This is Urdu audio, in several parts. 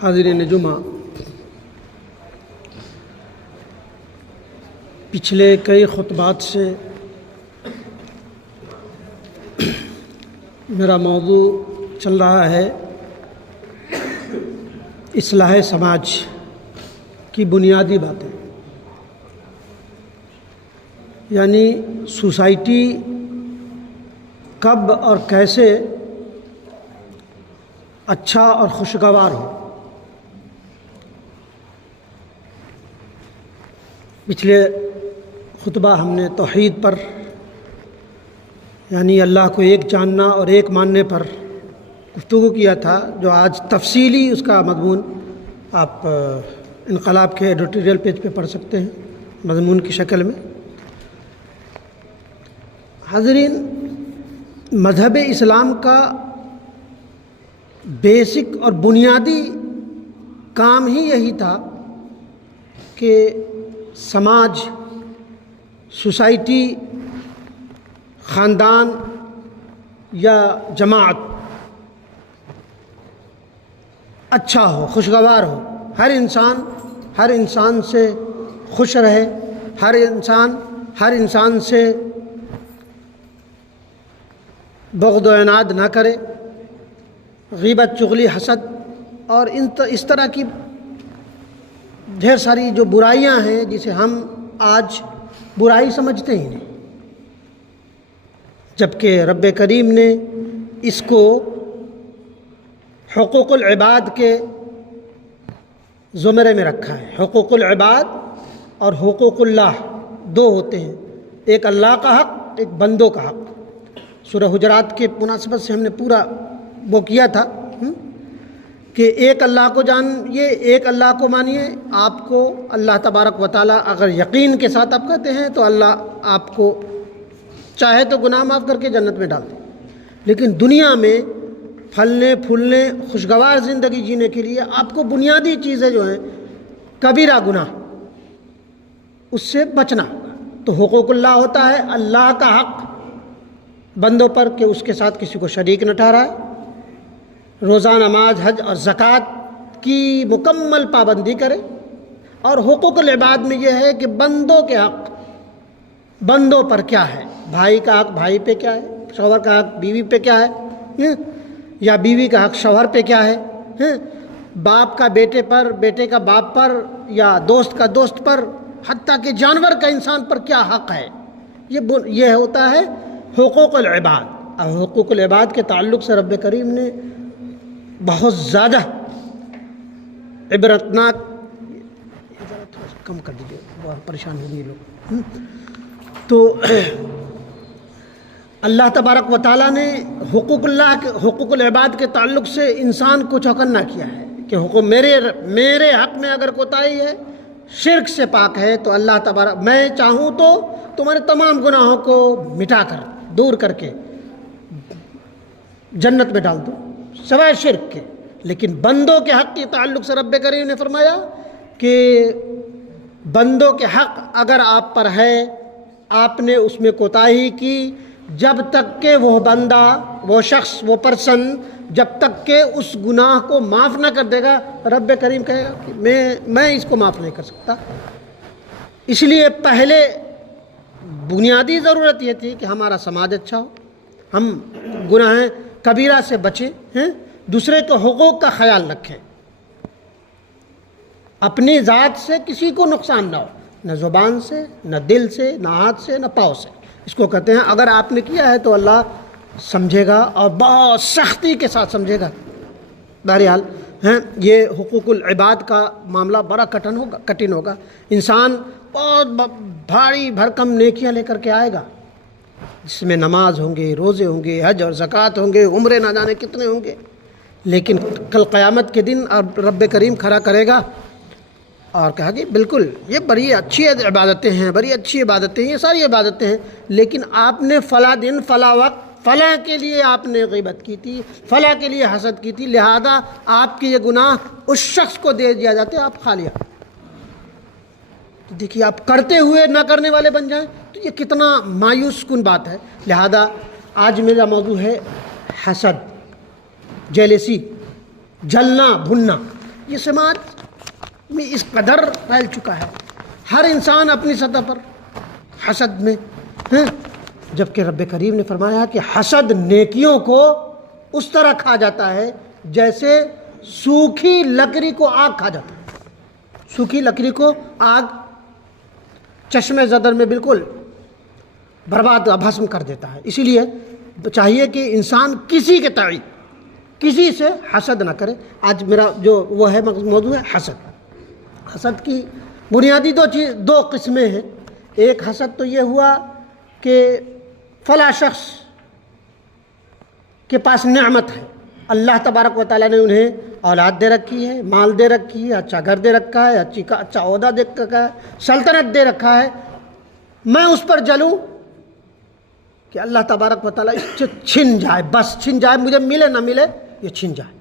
حاضرین جمعہ، پچھلے کئی خطبات سے میرا موضوع چل رہا ہے اصلاح سماج کی بنیادی باتیں، یعنی سوسائٹی کب اور کیسے اچھا اور خوشگوار ہو۔ پچھلے خطبہ ہم نے توحید پر، یعنی اللہ کو ایک جاننا اور ایک ماننے پر گفتگو کیا تھا، جو آج تفصیلی اس کا مضمون آپ انقلاب کے ایڈیٹوریل پیج پہ پڑھ سکتے ہیں مضمون کی شکل میں۔ حاضرین، مذہب اسلام کا بیسک اور بنیادی کام ہی یہی تھا کہ سماج، سوسائٹی، خاندان یا جماعت اچھا ہو، خوشگوار ہو، ہر انسان سے خوش رہے، ہر انسان سے بغض و عناد نہ کرے، غیبت، چغلی، حسد اور اس طرح کی ڈھیر ساری جو برائیاں ہیں جسے ہم آج برائی سمجھتے ہی نہیں، جبکہ رب کریم نے اس کو حقوق العباد کے زمرے میں رکھا ہے۔ حقوق العباد اور حقوق اللہ دو ہوتے ہیں، ایک اللہ کا حق، ایک بندوں کا حق۔ سورہ حجرات کے مناسبت سے ہم نے پورا وہ کیا تھا کہ ایک اللہ کو جانیے، ایک اللہ کو مانیے۔ آپ کو اللہ تبارک و تعالیٰ اگر یقین کے ساتھ آپ کہتے ہیں تو اللہ آپ کو چاہے تو گناہ معاف کر کے جنت میں ڈال دے، لیکن دنیا میں پھلنے پھولنے خوشگوار زندگی جینے کے لیے آپ کو بنیادی چیزیں جو ہیں کبیرہ گناہ، اس سے بچنا ہوگا۔ تو حقوق اللہ ہوتا ہے اللہ کا حق بندوں پر کہ اس کے ساتھ کسی کو شریک نہ ٹھہرائے، روزہ، نماز، حج اور زکوٰۃ کی مکمل پابندی کرے۔ اور حقوق العباد میں یہ ہے کہ بندوں کے حق بندوں پر کیا ہے، بھائی کا حق بھائی پہ کیا ہے، شوہر کا حق بیوی پہ کیا ہے، یا بیوی کا حق شوہر پہ کیا ہے، باپ کا بیٹے پر، بیٹے کا باپ پر، یا دوست کا دوست پر، حتیٰ کہ جانور کا انسان پر کیا حق ہے۔ یہ ہوتا ہے حقوق العباد۔ اور حقوق العباد کے تعلق سے رب کریم نے بہت زیادہ عبرتناک، کم کر دیجیے، بہت پریشان ہو گئے لوگ۔ تو اللہ تبارک و تعالیٰ نے حقوق العباد کے تعلق سے انسان کو چوکنا کیا ہے کہ حقوق میرے حق میں اگر کوتاہی ہے، شرک سے پاک ہے، تو اللہ تبارک، میں چاہوں تو تمہارے تمام گناہوں کو مٹا کر، دور کر کے جنت میں ڈال دوں سوائے شرک کے۔ لیکن بندوں کے حق کے تعلق سے رب کریم نے فرمایا کہ بندوں کے حق اگر آپ پر ہے، آپ نے اس میں کوتاہی کی، جب تک کہ وہ بندہ، وہ شخص، وہ پرسن جب تک کہ اس گناہ کو معاف نہ کر دے گا، رب کریم کہے گا کہ میں اس کو معاف نہیں کر سکتا۔ اس لیے پہلے بنیادی ضرورت یہ تھی کہ ہمارا سماج اچھا ہو، ہم گناہ کبیرہ سے بچیں، دوسرے کے حقوق کا خیال رکھیں، اپنی ذات سے کسی کو نقصان نہ ہو، نہ زبان سے، نہ دل سے، نہ ہاتھ سے، نہ پاؤں سے۔ اس کو کہتے ہیں اگر آپ نے کیا ہے تو اللہ سمجھے گا اور بہت سختی کے ساتھ سمجھے گا۔ بہرحال یہ حقوق العباد کا معاملہ بڑا کٹھن ہوگا۔ انسان بہت بھاری بھرکم نیکیاں لے کر کے آئے گا، جس میں نماز ہوں گے، روزے ہوں گے، حج اور زکوٰۃ ہوں گے، عمرے نہ جانے کتنے ہوں گے، لیکن کل قیامت کے دن رب کریم کھڑا کرے گا اور کہا کہ بالکل یہ بڑی اچھی عبادتیں ہیں، بڑی اچھی عبادتیں ہیں، یہ ساری عبادتیں ہیں، لیکن آپ نے فلاں دن، فلاں وقت، فلاں کے لیے آپ نے غیبت کی تھی، فلاں کے لیے حسد کی تھی، لہذا آپ کے یہ گناہ اس شخص کو دے دیا جاتے، آپ کھا لیا۔ تو دیکھیے، آپ کرتے ہوئے نہ کرنے والے بن جائیں تو یہ کتنا مایوس کن بات ہے۔ لہذا آج میرا موضوع ہے حسد، جیلسی، جلنا بھننا۔ یہ سماج میں اس قدر پھیل چکا ہے، ہر انسان اپنی سطح پر حسد میں ہیں، جبکہ رب کریم نے فرمایا کہ حسد نیکیوں کو اس طرح کھا جاتا ہے جیسے سوکھی لکڑی کو آگ کھا جاتا ہے۔ سوکھی لکڑی کو آگ چشمے زدر میں بالکل برباد بھسم کر دیتا ہے۔ اسی لیے چاہیے کہ انسان کسی کے تئیں کسی سے حسد نہ کرے۔ آج میرا جو وہ ہے موضوع ہے حسد۔ حسد کی بنیادی دو قسمیں ہیں۔ ایک حسد تو یہ ہوا کہ فلاں شخص کے پاس نعمت ہے، اللہ تبارک و تعالیٰ نے انہیں اولاد دے رکھی ہے، مال دے رکھی ہے، اچھا گھر دے رکھا ہے، اچھا عہدہ دے رکھا ہے، سلطنت دے رکھا ہے، میں اس پر جلوں کہ اللہ تبارک و تعالیٰ اس سے چھن جائے، بس چھن جائے، مجھے ملے نہ ملے یہ چھن جائے۔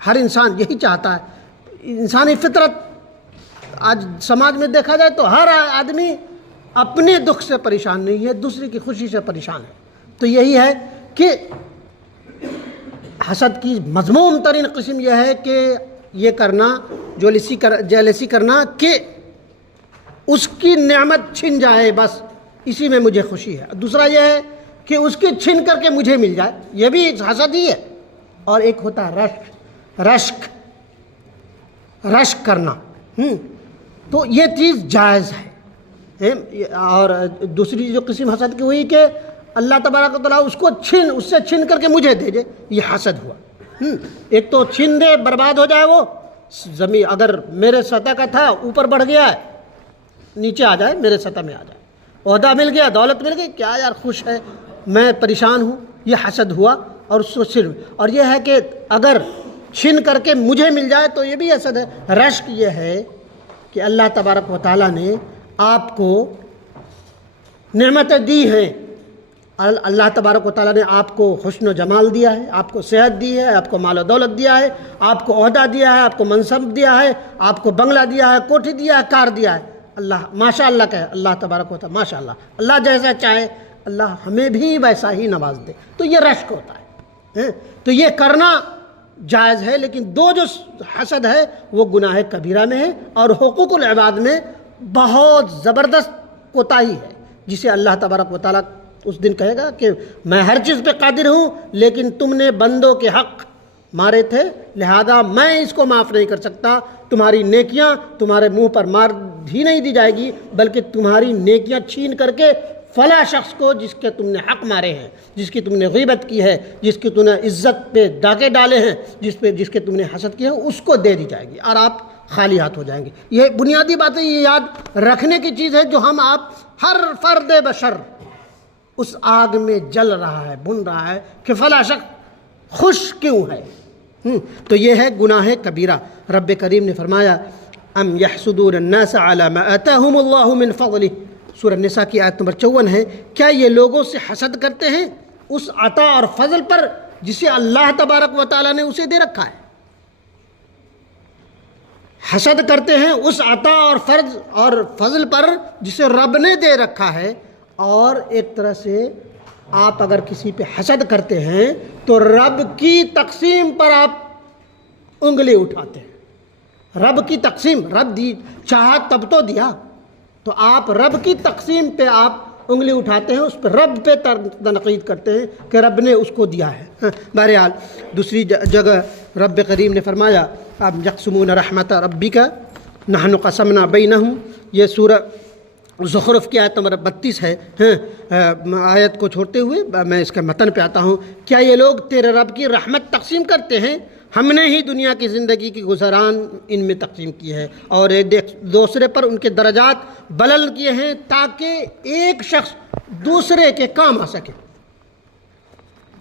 ہر انسان یہی چاہتا ہے۔ انسانی فطرت آج سماج میں دیکھا جائے تو ہر آدمی اپنے دکھ سے پریشان نہیں ہے، دوسری کی خوشی سے پریشان ہے۔ تو یہی ہے کہ حسد کی مذموم ترین قسم یہ ہے کہ یہ کرنا، جیلسی کرنا کہ اس کی نعمت چھن جائے، بس اسی میں مجھے خوشی ہے۔ دوسرا یہ ہے کہ اس کی چھن کر کے مجھے مل جائے، یہ بھی حسد ہی ہے۔ اور ایک ہوتا ہے رشک کرنا، تو یہ چیز جائز ہے۔ اور دوسری جو قسم حسد کی ہوئی کہ اللہ تبارک و تعالیٰ اس سے چھن کر کے مجھے دے دے، یہ حسد ہوا۔ ایک تو چھن دے، برباد ہو جائے، وہ زمین اگر میرے سطح کا تھا اوپر بڑھ گیا ہے، نیچے آ جائے، میرے سطح میں آ جائے، عہدہ مل گیا، دولت مل گئی، کیا یار خوش ہے، میں پریشان ہوں، یہ حسد ہوا۔ اور اس کو صرف، اور یہ ہے کہ اگر چھن کر کے مجھے مل جائے تو یہ بھی حسد ہے۔ رشک یہ ہے کہ اللہ تبارک و تعالیٰ نے آپ کو نعمتیں دی ہیں، اللہ تبارک و تعالیٰ نے آپ کو حسن و جمال دیا ہے، آپ کو صحت دی ہے، آپ کو مال و دولت دیا ہے، آپ کو عہدہ دیا ہے، آپ کو منصب دیا ہے، آپ کو بنگلہ دیا ہے، کوٹھی دیا ہے، کار دیا ہے۔ اللہ ماشاء اللہ کہے، اللہ تبارک و تعالیٰ ماشاء اللہ، اللہ جیسا چاہے اللہ ہمیں بھی ویسا ہی نواز دے، تو یہ رشک ہوتا ہے۔ تو یہ کرنا جائز ہے، لیکن دو جو حسد ہے وہ گناہ کبیرہ میں ہے اور حقوق العباد میں بہت زبردست کوتاہی ہے، جسے اللہ تبارک و تعالیٰ اس دن کہے گا کہ میں ہر چیز پہ قادر ہوں، لیکن تم نے بندوں کے حق مارے تھے، لہذا میں اس کو معاف نہیں کر سکتا۔ تمہاری نیکیاں تمہارے منہ پر مار ہی نہیں دی جائے گی، بلکہ تمہاری نیکیاں چھین کر کے فلاں شخص کو جس کے تم نے حق مارے ہیں، جس کی تم نے غیبت کی ہے، جس کی تم نے عزت پہ ڈاکے ڈالے ہیں، جس کے تم نے حسد کیا ہے، اس کو دے دی جائے گی اور آپ خالی ہاتھ ہو جائیں گے۔ یہ بنیادی باتیں یہ یاد رکھنے کی چیز ہے جو ہم آپ ہر فرد بشر اس آگ میں جل رہا ہے، بن رہا ہے کہ فلاں شخص خوش کیوں ہے۔ تو یہ ہے گناہ کبیرہ۔ رب کریم نے فرمایا ام یحسدون الناس علی ما آتاہم اللہ من فضلہ، سورہ النساء کی آیت نمبر 54 ہے۔ کیا یہ لوگوں سے حسد کرتے ہیں اس عطا اور فضل پر جسے اللہ تبارک و تعالیٰ نے اسے دے رکھا ہے؟ حسد کرتے ہیں اس عطا اور فرض اور فضل پر جسے رب نے دے رکھا ہے۔ اور ایک طرح سے آپ اگر کسی پہ حسد کرتے ہیں تو رب کی تقسیم پر آپ انگلی اٹھاتے ہیں۔ رب کی تقسیم، رب دی چاہا تب تو دیا، تو آپ رب کی تقسیم پہ آپ انگلی اٹھاتے ہیں، اس پہ رب پہ تنقید کرتے ہیں کہ رب نے اس کو دیا ہے۔ بہرحال دوسری جگہ رب کریم نے فرمایا اب یقسمون رحمت ربک نحن قسمنا بینہم، یہ سورہ زخرف کی آیت نمبر 32 ہے۔ آیت کو چھوڑتے ہوئے میں اس کے متن پہ آتا ہوں۔ کیا یہ لوگ تیرے رب کی رحمت تقسیم کرتے ہیں؟ ہم نے ہی دنیا کی زندگی کی گزران ان میں تقسیم کی ہے اور دوسرے پر ان کے درجات بلند کیے ہیں تاکہ ایک شخص دوسرے کے کام آ سکے۔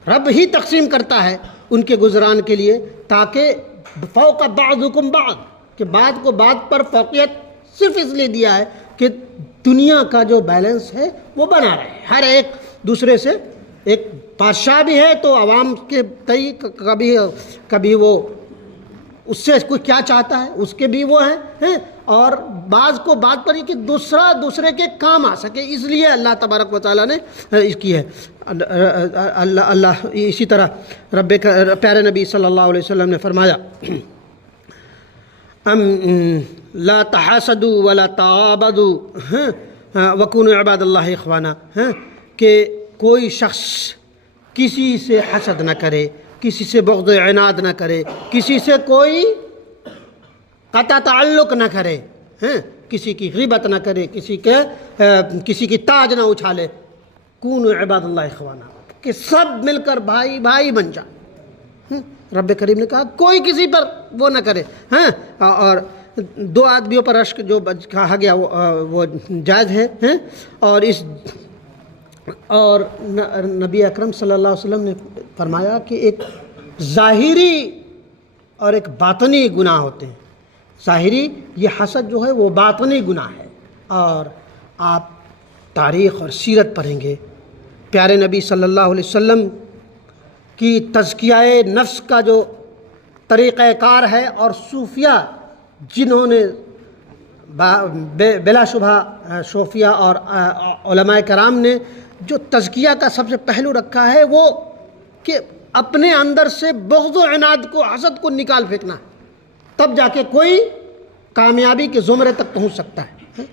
رب ہی تقسیم کرتا ہے ان کے گزران کے لیے تاکہ فوق بعضکم بعض، کہ بعض کو بعض پر فوقیت صرف اس لیے دیا ہے کہ دنیا کا جو بیلنس ہے وہ بنا رہے۔ ہر ایک دوسرے سے، ایک بادشاہ بھی ہے تو عوام کے تئیں کبھی وہ اس سے کوئی کیا چاہتا ہے اس کے بھی وہ ہیں، اور بعض کو بات پر یہ کہ دوسرے کے کام آ سکے، اس لیے اللہ تبارک و تعالیٰ نے اس کی ہے۔ اللہ اسی طرح پیارے نبی صلی اللہ علیہ وسلم نے فرمایا لا تحاسدوا ولا تعابدوا وکونوا عباد اللہ اخوانا، کہ کوئی شخص کسی سے حسد نہ کرے، کسی سے بغض و عناد نہ کرے، کسی سے کوئی قطع تعلق نہ کرے، کسی کی غیبت نہ کرے، کسی کی تاج نہ اچھالے۔ کونوا عباد اللہ اخوانا، کہ سب مل کر بھائی بھائی بن جائیں۔ رب کریم نے کہا کوئی کسی پر وہ نہ کرے، اور دو آدمیوں پر اشک جو کہا گیا وہ جائز ہے، اور نبی اکرم صلی اللہ علیہ وسلم نے فرمایا کہ ایک ظاہری اور ایک باطنی گناہ ہوتے ہیں۔ ظاہری یہ حسد جو ہے وہ باطنی گناہ ہے، اور آپ تاریخ اور سیرت پڑھیں گے، پیارے نبی صلی اللہ علیہ وسلم کی تزکیہ نفس کا جو طریقہ کار ہے، اور صوفیہ جنہوں نے بلا شبہ صوفیہ اور علماء کرام نے جو تزکیہ کا سب سے پہلو رکھا ہے وہ کہ اپنے اندر سے بغض و عناد کو، حسد کو نکال پھینکنا، تب جا کے کوئی کامیابی کے زمرے تک پہنچ سکتا ہے۔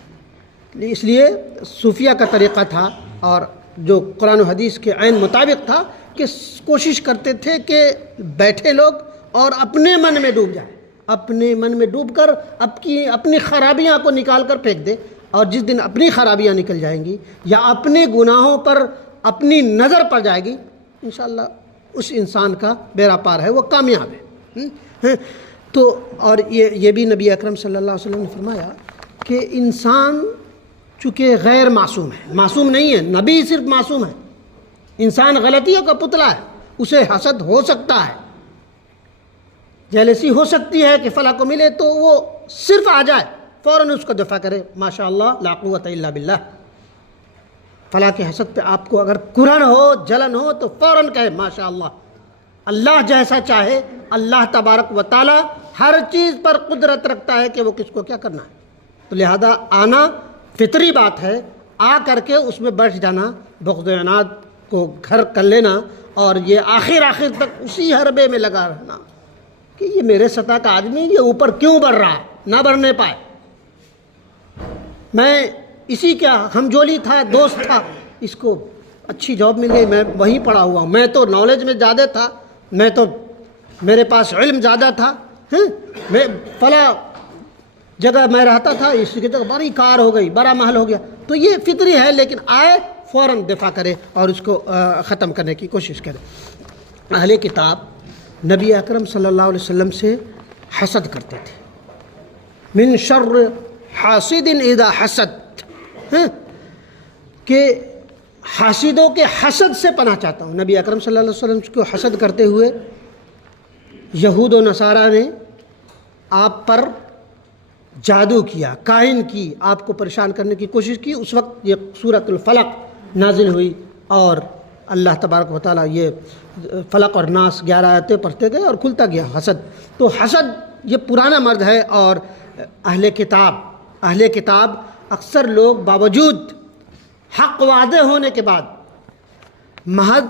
اس لیے صوفیہ کا طریقہ تھا، اور جو قرآن و حدیث کے عین مطابق تھا، کہ کوشش کرتے تھے کہ بیٹھے لوگ اور اپنے من میں ڈوب جائیں، اپنے من میں ڈوب کر اپنی خرابیاں کو نکال کر پھینک دے، اور جس دن اپنی خرابیاں نکل جائیں گی یا اپنے گناہوں پر اپنی نظر پڑ جائے گی، انشاءاللہ اس انسان کا بیڑا پار ہے، وہ کامیاب ہے۔ تو اور یہ بھی نبی اکرم صلی اللہ علیہ وسلم نے فرمایا کہ انسان چونکہ غیر معصوم ہے، معصوم نہیں ہے، نبی صرف معصوم ہے، انسان غلطیوں کا پتلا ہے، اسے حسد ہو سکتا ہے، جیلسی ہو سکتی ہے کہ فلاں کو ملے تو وہ صرف آ جائے فوراً اس کو دفع کرے، ماشاء اللہ لا قوت الا باللہ، فلاں کے حسد پہ آپ کو اگر کرن ہو، جلن ہو تو فوراً کہے ماشاء اللہ، اللہ جیسا چاہے، اللہ تبارک و تعالی ہر چیز پر قدرت رکھتا ہے کہ وہ کس کو کیا کرنا ہے، تو لہذا آنا فطری بات ہے، آ کر کے اس میں بیٹھ جانا، بغض و عناد کو گھر کر لینا، اور یہ آخر تک اسی حربے میں لگا رہنا کہ یہ میرے سطح کا آدمی یہ اوپر کیوں بڑھ رہا ہے، نہ بڑھنے پائے، میں اسی کا ہمجولی تھا، دوست تھا، اس کو اچھی جاب مل گئی، میں وہیں پڑا ہوا ہوں، میں تو نالج میں زیادہ تھا، میرے پاس علم زیادہ تھا، میں فلاں جگہ میں رہتا تھا، اس کی جگہ بڑی کار ہو گئی، بڑا محل ہو گیا، تو یہ فطری ہے، لیکن آئے فوراً دفاع کرے اور اس کو ختم کرنے کی کوشش کرے۔ اہل کتاب نبی اکرم صلی اللہ علیہ وسلم سے حسد کرتے تھے، من شر حاسد اذا حسد، کہ حاسدوں کے حسد سے پناہ چاہتا ہوں۔ نبی اکرم صلی اللہ علیہ وسلم کو حسد کرتے ہوئے یہود و نصارہ نے آپ پر جادو کیا، کاہن کی، آپ کو پریشان کرنے کی کوشش کی، اس وقت یہ سورۃ الفلق نازل ہوئی، اور اللہ تبارک و تعالیٰ یہ فلق اور ناس 11 آیتیں پڑھتے گئے اور کھلتا گیا حسد۔ تو حسد یہ پرانا مرض ہے، اور اہل کتاب اکثر لوگ باوجود حق واضح ہونے کے بعد محض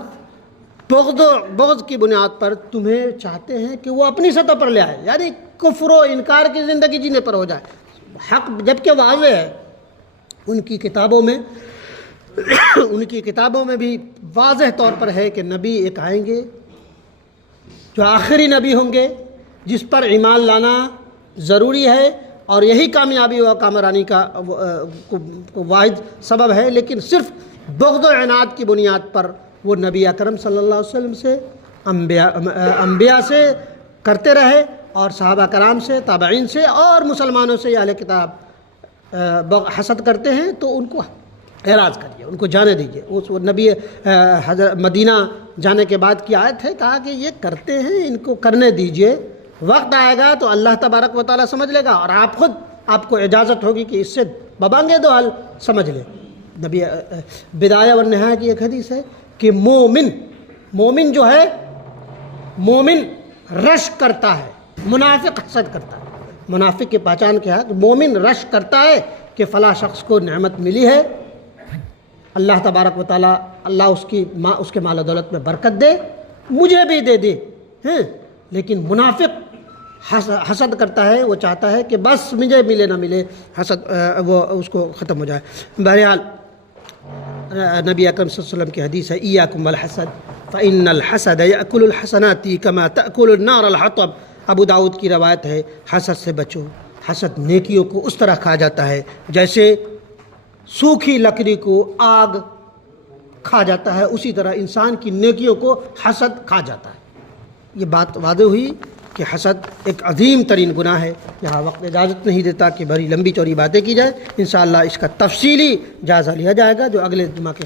بغض کی بنیاد پر تمہیں چاہتے ہیں کہ وہ اپنی سطح پر لے آئے، یعنی کفر و انکار کی زندگی جینے پر ہو جائے، حق جبکہ واضح ہے۔ ان کی کتابوں میں بھی واضح طور پر ہے کہ نبی ایک آئیں گے جو آخری نبی ہوں گے، جس پر ایمان لانا ضروری ہے، اور یہی کامیابی و کامرانی کا واحد سبب ہے، لیکن صرف بغض و عناد کی بنیاد پر وہ نبی اکرم صلی اللہ علیہ وسلم سے، انبیاء سے کرتے رہے، اور صحابہ کرام سے، تابعین سے، اور مسلمانوں سے یہ اہل کتاب حسد کرتے ہیں، تو ان کو اعراض کریے، ان کو جانے دیجیے۔ اس نبی مدینہ جانے کے بعد کی آیت ہے، کہا کہ یہ کرتے ہیں، ان کو کرنے دیجیے، وقت آئے گا تو اللہ تبارک و تعالیٰ سمجھ لے گا، اور آپ کو اجازت ہوگی کہ اس سے ببانگے دو حل سمجھ لیں۔ نبی بدایہ والنہایہ کی ایک حدیث ہے کہ مومن جو ہے، مومن رشک کرتا ہے، منافق حسد کرتا ہے۔ منافق کی پہچان کیا ہے؟ کہ مومن رشک کرتا ہے کہ فلاں شخص کو نعمت ملی ہے، اللہ تبارک و تعالیٰ اللہ اس کے مال و دولت میں برکت دے، مجھے بھی دے دے، لیکن منافق حسد کرتا ہے، وہ چاہتا ہے کہ بس مجھے ملے نہ ملے، حسد وہ اس کو ختم ہو جائے۔ بہرحال نبی اکرم صلی اللہ علیہ وسلم کی حدیث ہے ایاکم والحسد فإن الحسد یأکل الحسنات کما تأکل النار الحطب۔ ابو داؤد کی روایت ہے، حسد سے بچو، حسد نیکیوں کو اس طرح کھا جاتا ہے جیسے سوکھی لکڑی کو آگ کھا جاتا ہے، اسی طرح انسان کی نیکیوں کو حسد کھا جاتا ہے۔ یہ بات واضح ہوئی کہ حسد ایک عظیم ترین گناہ ہے۔ یہاں وقت اجازت نہیں دیتا کہ بڑی لمبی چوڑی باتیں کی جائے، انشاءاللہ اس کا تفصیلی جائزہ لیا جائے گا، جو اگلے جمعہ کے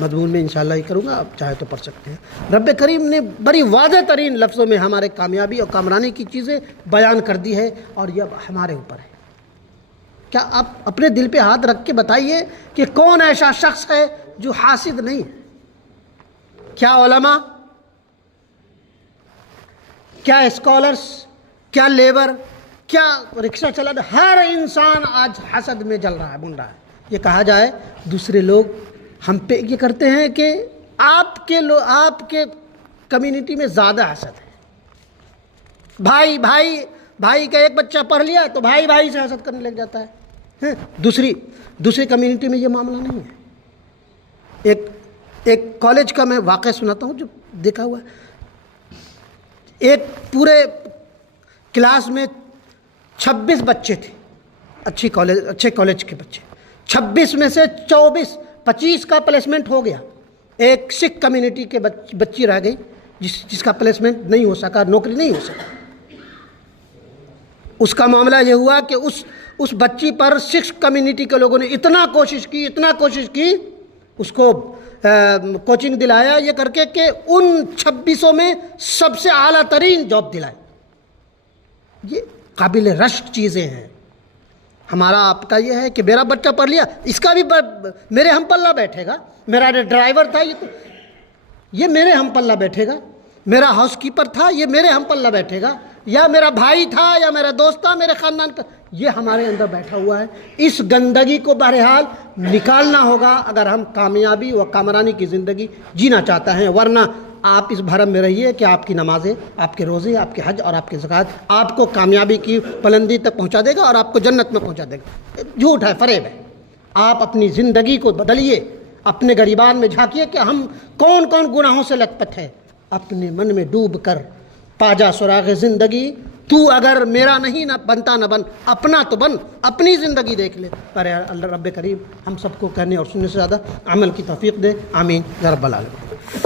مضمون میں انشاءاللہ یہ کروں گا، آپ چاہے تو پڑھ سکتے ہیں۔ رب کریم نے بڑی واضح ترین لفظوں میں ہمارے کامیابی اور کامرانی کی چیزیں بیان کر دی ہے، اور یہ اب ہمارے اوپر ہے۔ کیا آپ اپنے دل پہ ہاتھ رکھ کے بتائیے کہ کون ایسا شخص ہے جو حاسد نہیں ہے؟ کیا علماء، کیا اسکالرس، کیا لیبر، کیا رکشہ چلانا، ہر انسان آج حسد میں جل رہا ہے، بن رہا ہے۔ یہ کہا جائے دوسرے لوگ ہم پہ یہ کرتے ہیں کہ آپ کے کمیونٹی میں زیادہ حسد ہے، بھائی کا ایک بچہ پڑھ لیا تو بھائی سے حسد کرنے لگ جاتا ہے۔ دوسری کمیونٹی میں یہ معاملہ نہیں ہے۔ ایک کالج کا میں واقعہ سناتا ہوں جو دیکھا ہوا ہے۔ ایک پورے کلاس میں 26 بچے تھے، اچھے کالج کے بچے، 26 میں سے 25 کا پلیسمنٹ ہو گیا۔ ایک سکھ کمیونٹی کے بچی رہ گئی جس کا پلیسمنٹ نہیں ہو سکا، نوکری نہیں ہو سکا۔ اس کا معاملہ یہ ہوا کہ اس بچی پر سکھ کمیونٹی کے لوگوں نے اتنا کوشش کی اس کو کوچنگ دلایا یہ کر کے کہ ان 26 میں سب سے اعلیٰ ترین جاب دلائے۔ یہ قابل رشک چیزیں ہیں۔ ہمارا آپ کا یہ ہے کہ میرا بچہ پڑھ لیا، اس کا بھی میرے ہم پلہ بیٹھے گا، میرا ڈرائیور تھا یہ میرے ہم پلہ بیٹھے گا، میرا ہاؤس کیپر تھا یہ میرے ہم پلہ بیٹھے گا، یا میرا بھائی تھا یا میرا دوست تھا میرے خاندان کا، یہ ہمارے اندر بیٹھا ہوا ہے۔ اس گندگی کو بہرحال نکالنا ہوگا اگر ہم کامیابی و کامرانی کی زندگی جینا چاہتے ہیں، ورنہ آپ اس بھرم میں رہیے کہ آپ کی نمازیں، آپ کے روزے، آپ کے حج اور آپ کے زکوٰۃ آپ کو کامیابی کی بلندی تک پہنچا دے گا اور آپ کو جنت میں پہنچا دے گا۔ جھوٹ ہے، فریب ہے۔ آپ اپنی زندگی کو بدلیے، اپنے گریبان میں جھانکیے کہ ہم کون گناہوں سے لت پت ہے، اپنے من میں ڈوب کر پاجا سراغ زندگی، تو اگر میرا نہیں نہ بنتا نہ بن، اپنا تو بن، اپنی زندگی دیکھ لے۔ پر اللہ رب کریم ہم سب کو کہنے اور سننے سے زیادہ عمل کی توفیق دے، آمین یا رب العالمین۔